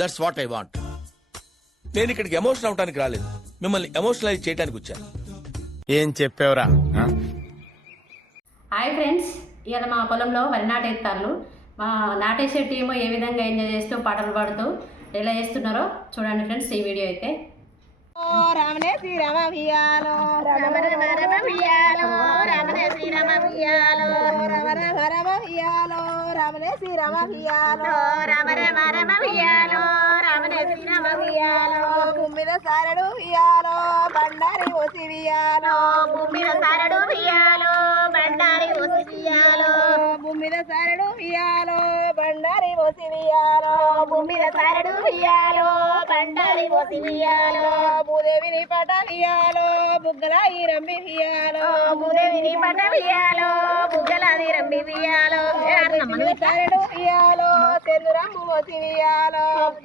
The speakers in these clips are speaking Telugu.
That's what I want. నేను ఇక్కడికి ఎమోషనల్ అవడానికి రాలేదు, మిమ్మల్ని ఎమోషనలైజ్ చేయడానికి వచ్చాను. ఏం చెప్పావురా? హాయ్ ఫ్రెండ్స్, ఇవాళ మా పొలంలో వరి నాటేస్తారు. మా నాటేసే టీము ఏ విధంగా ఎంజాయ్ చేస్తూ పాటలు పాడుతూ ఎలా చేస్తున్నారో చూడండి ఫ్రెండ్స్ ఈ వీడియో అయితే. రామనే శ్రీరామ వియాలో రమ రమ రమ వియాలో రామనే శ్రీరామ వియాలో రమ రమ రమ వియాలో రామనే శ్రీరామ వియాలో రమ రమ రమ వియాలో రామనే శ్రీరామ వియాలో భూమిద సారడు వియాలో బండారి ఓసి వియాలో భూమిద సారడు వియాలో బండారి ఓసి వియాలో భూమిద సారడు వియాలో బండారి ఓసి వియాలో భూమిద సారడు వియాలో బండారి ఓసి వియాలో భూదేవిని పట వియాలో బుగ్గలాయి రంబి వియాలో భూదేవిని పట వియాలో బుగ్గలాది రంబి వియాలో సారడు వియాలో చంద్రమ్ము ఓసి వియాలో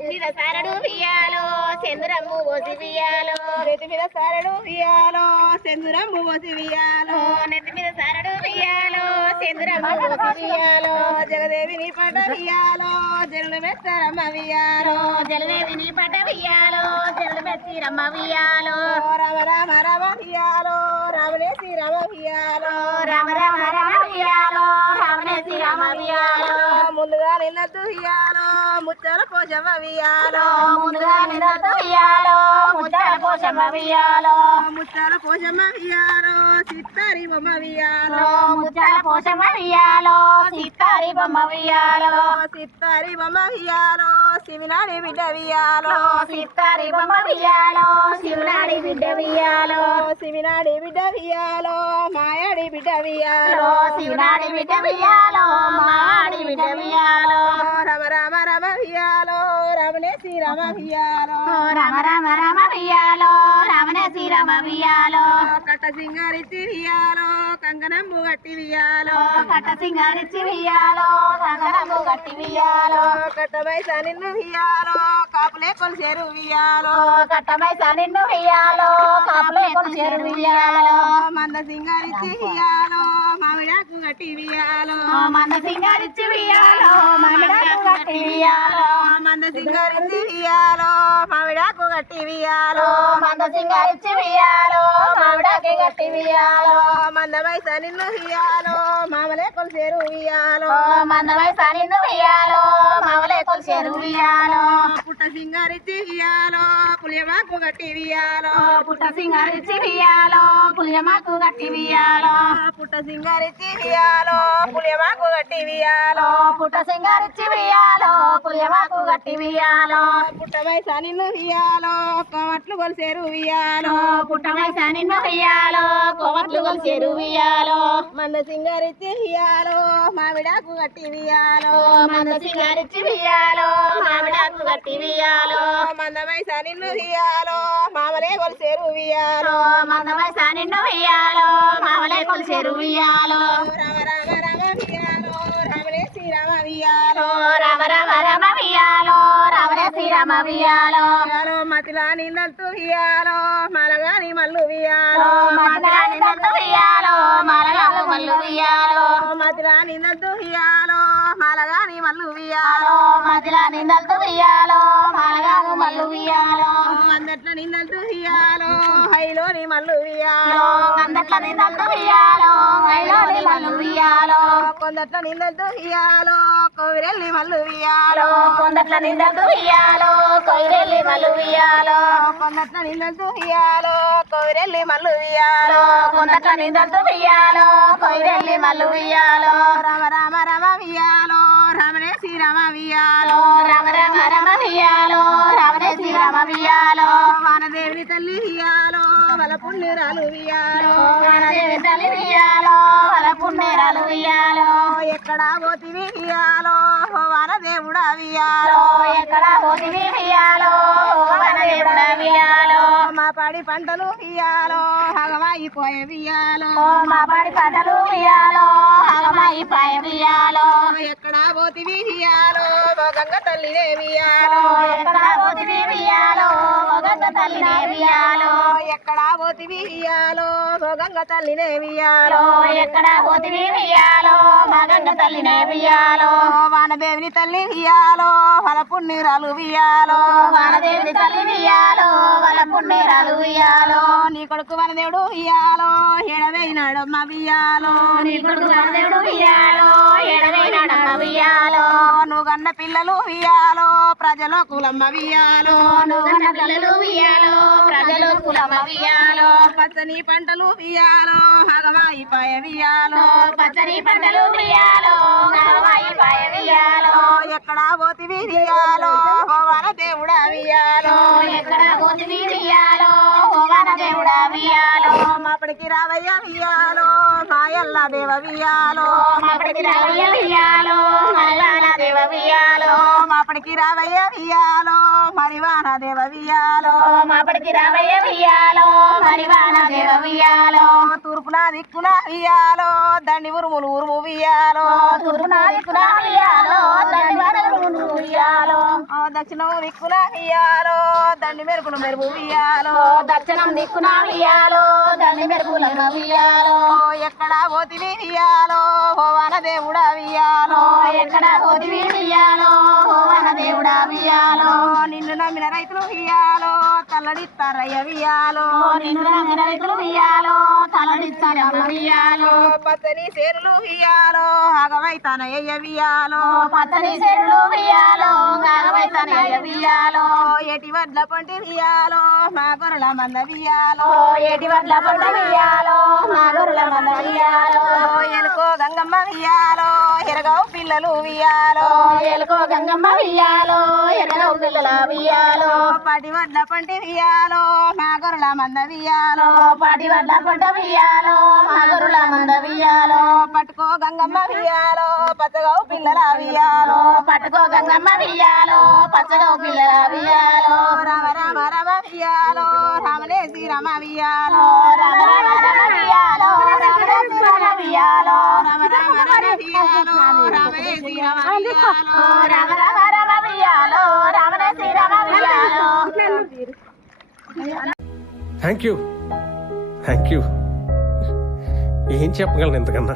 మీద సారడు వియాలో చంద్రమ్ము ఓసి వియాలో నెత్తి మీద సారడు వియాలో చంద్రమ్ము ఓసి వియాలో నెత్తి మీద సారడు వియాలో చంద్రమ్ము ఓసి వియాలో జగదేవిని పట వియాలో జనులు మెత్తరమ్మ వియాలో జలదేవిని పట వియాలో జనులు మెత్తిరమ్మ వియాలో రామ రామ రామ వియాలో రామనే శ్రీరామ వియాలో రామ రామ రామ వియాలో రామనే శ్రీరామ వియాలో ముందుగా నిన్నద్దు వియాలో ముచ్చల పోషమ్మ వియాలో ముందుగా నిన్నద్దు వియాలో ముచ్చల పోషమ్మ వియాలో ముచ్చల పోషమ్మ వియాలో సిత్తారి బొమ్మ వియాలో ముచ్చల పోషమ్మ వియాలో సిత్తారి బొమ్మ వియాలో సిత్తారి బొమ్మ వియాలో శివనాడి బిడ్డ వియాలో సిత్తారి బొమ్మ వియాలో శివనాడి బిడ్డ వియాలో శివనాడి బిడ్డ వియాలో మాయాడి బిడ్డ వియాలో శివనాడి బిడ్డ వియాలో మాయాడి బిడ్డ వియాలో రమ రామ రమ వియాలో రమణే శ్రీరామ వియాలో రమ రామ రమ వియాలో రమణే శ్రీరామ వియాలో కట్ట సింగారిచ్చి వియాలో కంగనమ్ము గట్టి వియాలో కట్ట సింగారిచ్చి వియాలో కంగనమ్ము గట్టి వియాలో కట్టమైస నిన్ను వియాలో కాపులే కొలిసేరు వియాలో కట్టమైస నిన్ను వియాలో కాపులే కొలిసేరు వియాలో మంద సింగారిచ్చి వియాలో మామిడాకు గట్టి వియాలో మంద సింగారిచ్చి వియాలో మామిడాకు గట్టి వియాలో మంద సింగారిచ్చి వియాలో మామిడాకు గట్టి వియాలో మంద సింగారిచ్చి వియాలో మామిడాకు గట్టి వియాలో మంద వయస నిన్ను వియాలో మామలే కొలిసేరు వియాలో మంద వయస నిన్ను వియాలో మామలే కొలిసేరు వియాలో పుట్ట సింగారిచ్చి వియాలో పులియమాకు గట్టి వియాలో పుట్ట సింగారిచ్చి వియాలో పులియమాకు గట్టి వియాలో పుట్ట సింగారిచ్చి వియాలో పులియమాకు గట్టి వియాలో పుట్ట సింగారిచ్చి వియాలో పులియమాకు గట్టి వియాలో పుట్ట వయస నిన్ను వియాలో కోమట్లు కొలిసేరు వియాలో పుట్ట వయస నిన్ను వియాలో కోమట్లు కొలిసేరు వియాలో మంద సింగారిచ్చి వియాలో మామిడాకు గట్టి వియాలో మంద సింగారిచ్చి వియాలో మామిడాకు గట్టి వియాలో మంద వయస నిన్ను వియాలో మామలే కొలిసేరు వియాలో మంద వయస నిన్ను వియాలో మామలే కొలిసేరు వియాలో రామ రామ రామ వియాలో రామనే శ్రీరామ వియాలో రామ రామ రామ వియాలో రామనే శ్రీరామ వియాలో మతిలా నిందల్తు వియాలో మలగాని మల్లు వియాలో మతిలా నిందల్తు వియాలో మలగాలు మల్లు వియాలో మతిలా నిందల్తు వియాలో మలగాని మల్లు వియాలో మతిలా నిందల్తు వియాలో మలగాలు మల్లు వియాలో అందట్ల నిందల్తు వియాలో హైలోని మల్లు వియాలో అందట్ల నిందల్తు వియాలో హైలోని మల్లు వియాలో కొందట్ల నిందల్తు వియాలో కోవిరెల్లి మల్లు వియాలో కొందట్ల నిందల్తు వియాలో కోవిరెల్లి మల్లు వియాలో కొందట్ల నిందల్తు వియాలో కోవిరెల్లి మల్లు వియాలో కొందట్ల నిందల్తు వియాలో కోవిరెల్లి మల్లు వియాలో రామ రామ రమ వియాలో రామనే శ్రీరామ వియాలో రామ రామ రమ వియాలో రామనే శ్రీరామ వియాలో వానదేవిని తల్లి వియాలో వల పుణ్యరాలు వియాలో వానదేవి తల్లి వియాలో వల పుణ్యరాలు వియాలో ఎక్కడా పోతివి వియాలో వానదేవుడా వియాలో ఎక్కడా పోతివి వియాలో వానదేవుడా వియాలో మా పాడి పంటలు వియాలో హగమాయిపోయే వియాలో మా పాడి పంటలు వియాలో హగమాయిపోయే వియాలో ఎక్కడా పోతివి వియాలో గంగ తల్లిదే వియాలో ఎక్కడా పోతివి వియాలో గంగ తల్లినే వియాలో ఎక్కడ పోతివి వియాలో ఓ గంగ తల్లినే వియాలో ఎక్కడ పోతివి వియాలో మా గంగ తల్లినే వియాలో వానదేవిని తల్లి వియాలో వల పుణ్యరాలు వియాలో వానదేవిని తల్లి వియాలో వల పుణ్యరాలు వియాలో నీ కొడుకు వనదేవుడు వియాలో ఎడవేయినాడమ్మ వియాలో నీ కొడుకు వనదేవుడు వియాలో ఎడవేయినాడమ్మ వియాలో నువ్వు కన్న పిల్లలు వియాలో ప్రజలో కులమ్మ వియాలో నువ్వు కన్న పిల్లలు వియాలో ప్రజలో కులమ్మ వియాలో పచ్చని పంటలు వియాలో హగవాయి పాయ వియాలో పచ్చని పంటలు వియాలో హగవాయి పాయ వియాలో ఎక్కడ పోతివి వియాలో వన దేవుడా వియాలో ఎక్కడ పోతివి వియాలో వన దేవుడా వియాలో మాపడికి రావయ్య వియాలో మాయల్ల దేవ వియాలో మాపడికి రావయ్య వియాలో మల్లాల దేవ వియాలో మాపడికి రావయ్య వియాలో మరివాన దేవ వియాలో మాపడికి రావయ్య వియాలో మరివాన దేవ వియాలో తూర్పున దిక్కున వియాలో దండి ఉరుములు ఉరుము వియాలో తూర్పున దిక్కున వియాలో దండి ఉరుములు వియాలో దక్షిణం దిక్కున వియాలో దండి మెరుపులు మెరుపు వియాలో దక్షిణం దిక్కున వియాలో దండి మెరుపుల వియాలో ఎక్కడ పోతివి వియాలో వన దేవుడా వియాలో ఎక్కడ పోతివి వియాలో వన దేవుడా వియాలో నిన్ను నమ్మిన రైతులు వియాలో తల్లడిస్తారయ్య వియాలో నిన్ను నమ్మిన రైతులు వియాలో తల్లడిస్తారయ్య వియాలో పచ్చని సేరులు వియాలో ఆగమైతానయ్య వియాలో పచ్చని సేరులు వియాలో ఆగమైతానయ్య వియాలో ఏటి వడ్ల పంటి వియాలో మా గొర్రెల మంద వియాలో ఏటి వడ్ల పంట వియాలో మా గొర్రెల మంద వియాలో ఎలుకో గంగమ్మ వియాలో ఎరగవు పిల్లలు వియాలో ఎలుకో గంగమ్మ వియాలో ఎరగవు పిల్లల వియాలో పాటి వడ్ల పంటి వియాలో మా గొర్రెల మంద వియాలో పాటి వడ్ల పంట వియాలో మా గొర్రెల మంద వియాలో పట్టుకో గంగమ్మ వియాలో పచ్చగవు పిల్లల వియాలో పట్టుకో గంగమ్మ వియాలో పచ్చగవు పిల్లల వియాలో రామ రామ రామ వియాలో రామనే శ్రీరామ వియాలో రామ రామ రామ వియాలో రామనే శ్రీరామ వియాలో రామ రామ రామ వియాలో రామనే శ్రీరామ వియాలో రామ రామ రామ వియాలో రామనే శ్రీరామ వియాలో. థ్యాంక్ యూ ఏం చెప్పగలను ఇంతకన్నా.